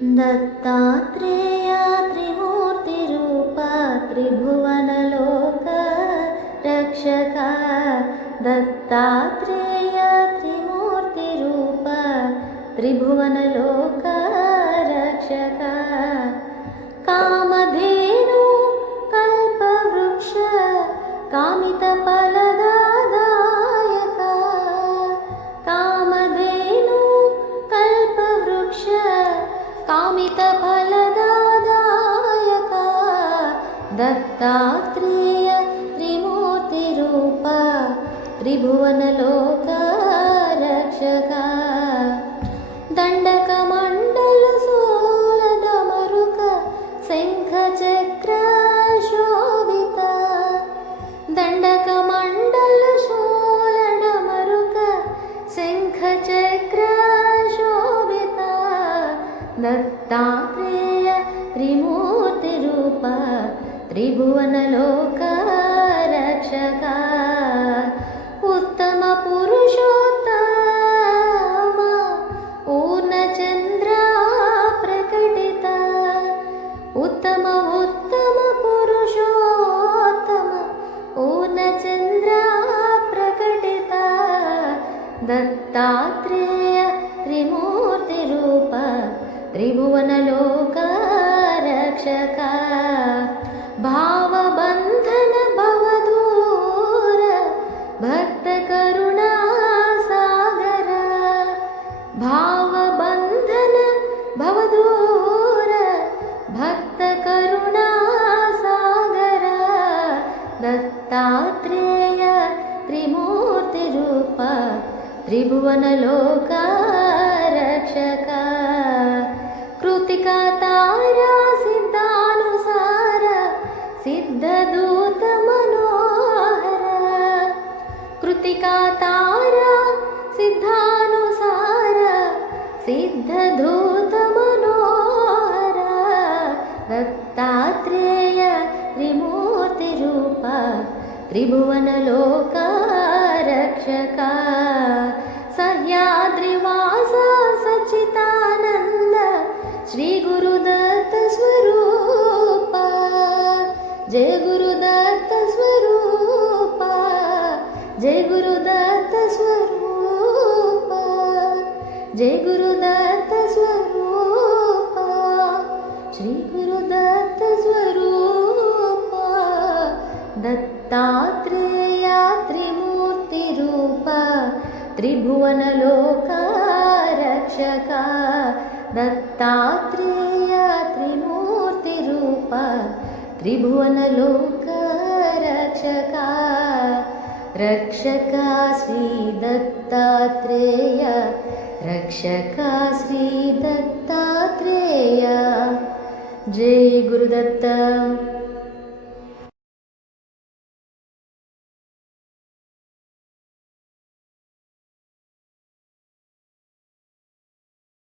दत्तात्रेय त्रिमूर्तिरूप त्रिभुवनलोक रक्षक दत्तात्रेय त्रिमूर्तिरूप त्रिभुवनलोक रक्षक कामधेनु कल्पवृक्ष कामितफलदायक कामधेनु कल्पवृक्ष कामितफलदायक दत्तात्रेय त्रिमूर्तिरूप त्रिभुवनलोक रक्षक दण्डकमण्डल सोलद मरुक शङ्खचक्र शोभित दण्डकमण्डल सोलड मरुक शङ्खचक्र शोभित दत्तात्रेय त्रिमूर्तिरूप त्रिभुवनलोक रक्षक उत्तम पुरुषोत्तम पूर्णचन्द्र प्रकटित उत्तम पुरुषोत्तम पूर्णचन्द्र प्रकटित दत्तात्रेय त्रिमूर्तिरूप त्रिभुवनलोक रक्षक भावबन्धन भवदूर भक्तकरुणा सागर भावबन्धन भवदूर भक्तकरुणा सागर दत्तात्रेय त्रिमूर्तिरूप त्रिभुवनलोक रक्षक कृतिका तारा सिद्धानुसार सिद्धदूत मनोहर कृतिका तारा सिद्धानुसार सिद्धदूत मनोहर दत्तात्रेय त्रिमूर्तिरूप त्रिभुवनलोक रक्षक सह्याद्रिवास सच्चिदानन्द श्री गुरुदत्त स्वरूप जय गुरुदत्त स्वरूप जय गुरुदत्त स्वरूप जय गुरुदत्त स्वरूप श्री गुरुदत्त स्वरूप दत्तात्रेय त्रिमूर्तिरूप त्रिभुवनलोक रक्षक दत्तात्रेय त्रिमूर्तिरूप त्रिभुवनलोक रक्षक रक्षक श्री दत्तात्रेय रक्षक श्री दत्तात्रेय जय गुरुदत्त।